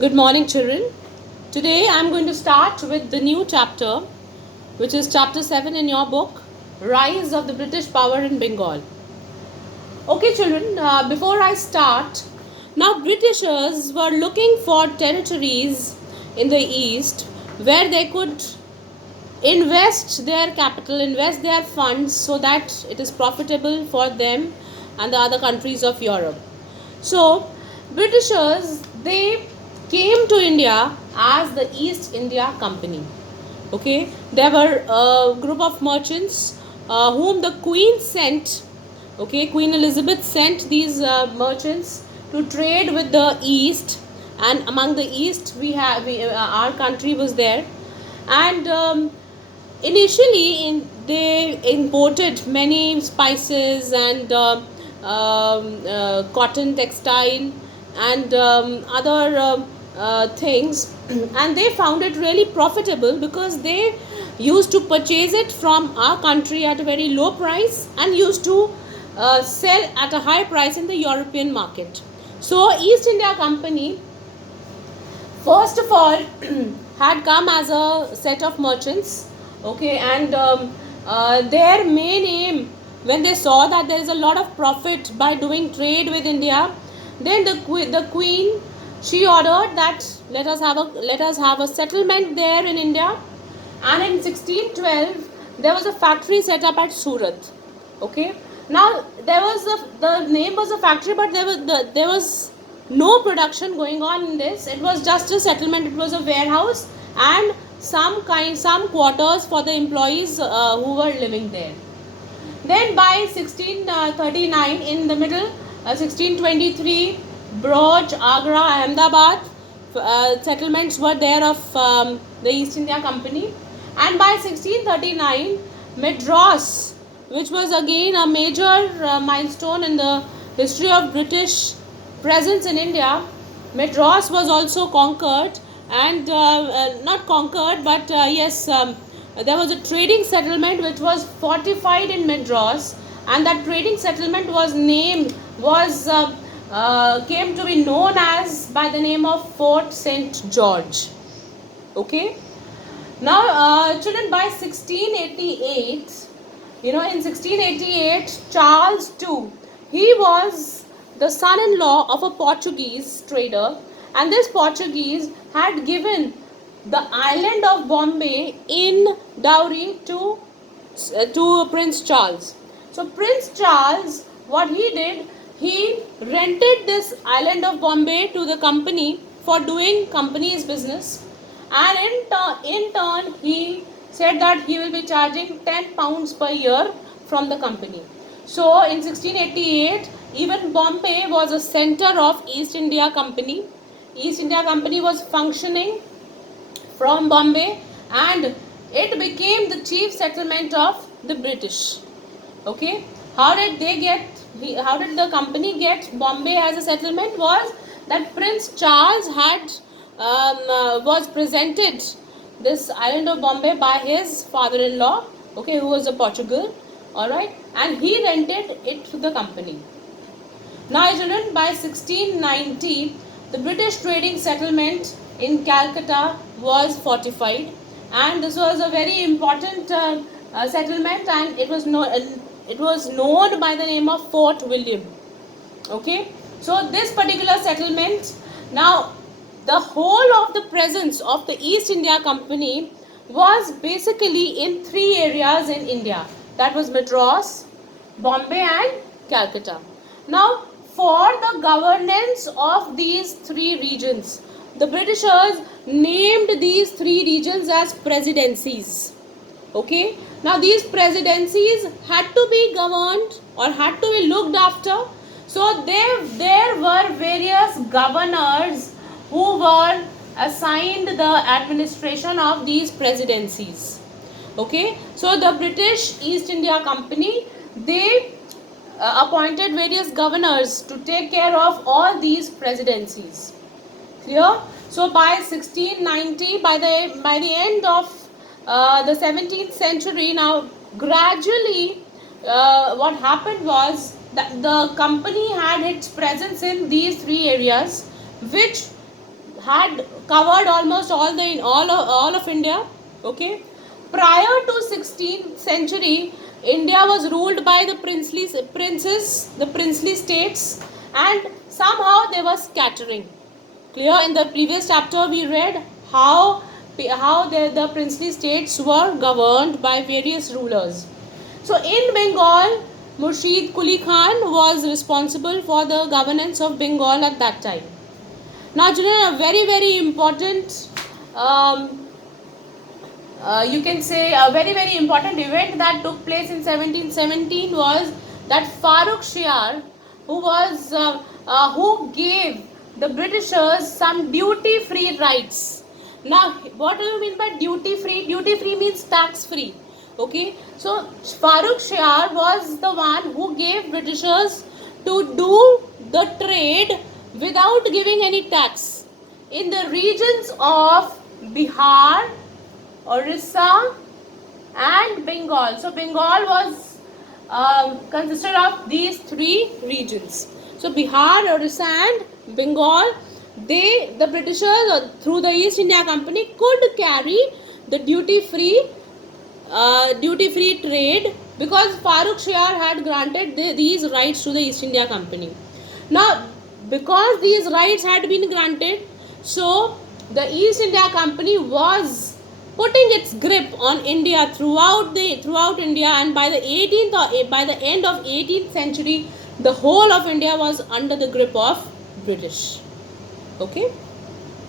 Good morning, children. Today I am going to start with the new chapter, which is chapter 7 in your book, Rise of the British Power in Bengal. Okay, children, before I start, now Britishers were looking for territories in the east where they could invest their capital, invest their funds so that it is profitable for them and the other countries of Europe. So, Britishers they came to India as the East India Company. Okay, there were a group of merchants whom the Queen sent. Okay, Queen Elizabeth sent these merchants to trade with the East, and among the East our country was there, and initially they imported many spices and cotton textile and other things, and they found it really profitable because they used to purchase it from our country at a very low price and used to sell at a high price in the European market. So East India Company first of all had come as a set of merchants. Okay, and their main aim, when they saw that there is a lot of profit by doing trade with India, then the queen, she ordered that let us have a settlement there in India. And in 1612 there was a factory set up at Surat. Okay, now there was the name was a factory, but there was no production going on in this. It was just a settlement. It was a warehouse and some quarters for the employees who were living there. Then by 1639, in the middle, 1623, Broj, Agra, Ahmedabad settlements were there of the East India Company. And by 1639, Madras, which was again a major milestone in the history of British presence in India, Madras was also conquered, and not conquered, but yes, there was a trading settlement which was fortified in Madras, and that trading settlement came to be known as by the name of Fort St. George. Okay. Now, children, by 1688, in 1688, Charles II, he was the son-in-law of a Portuguese trader, and this Portuguese had given the island of Bombay in dowry to Prince Charles. So Prince Charles, what he did, he rented this island of Bombay to the company for doing company's business, and in turn he said that he will be charging 10 pounds per year from the company. So in 1688, even Bombay was a center of East India Company. East India Company was functioning from Bombay, and it became the chief settlement of the British. Okay, how did the company get Bombay as a settlement? Was that Prince Charles had was presented this island of Bombay by his father-in-law, okay, who was a Portugal, all right, and he rented it to the company. Now, children, by 1690, the British trading settlement in Calcutta was fortified, and this was a very important settlement, and it was known by the name of Fort William. Okay, so this particular settlement, now the whole of the presence of the East India Company was basically in three areas in India. That was Madras, Bombay and Calcutta. Now, for the governance of these three regions, the Britishers named these three regions as presidencies. Okay, now these presidencies had to be governed or had to be looked after. So there were various governors who were assigned the administration of these presidencies. Okay, so the British East India Company, they appointed various governors to take care of all these presidencies. Clear? So by 1690, by the end of the 17th century, now gradually what happened was that the company had its presence in these three areas, which had covered almost all of India. Okay, prior to 16th century, India was ruled by the princely states, and somehow they were scattering. Clear? In the previous chapter, we read how the princely states were governed by various rulers. So in Bengal, Murshid Quli Khan was responsible for the governance of Bengal at that time. Now, children, a very important, you can say a very important event that took place in 1717 was that Farooq Shiar, who gave the Britishers some duty-free rights. Now, what do you mean by duty-free? Duty-free means tax-free. Okay, so Farooq Shiar was the one who gave Britishers to do the trade without giving any tax in the regions of Bihar, Orissa, and Bengal. So Bengal was consisted of these three regions. So Bihar, Orissa, and Bengal, the Britishers through the East India Company could carry the duty-free trade because Farooq Shiar had granted these rights to the East India Company. Now, because these rights had been granted, so the East India Company was putting its grip on India throughout India, and by the end of 18th century, the whole of India was under the grip of British. Okay.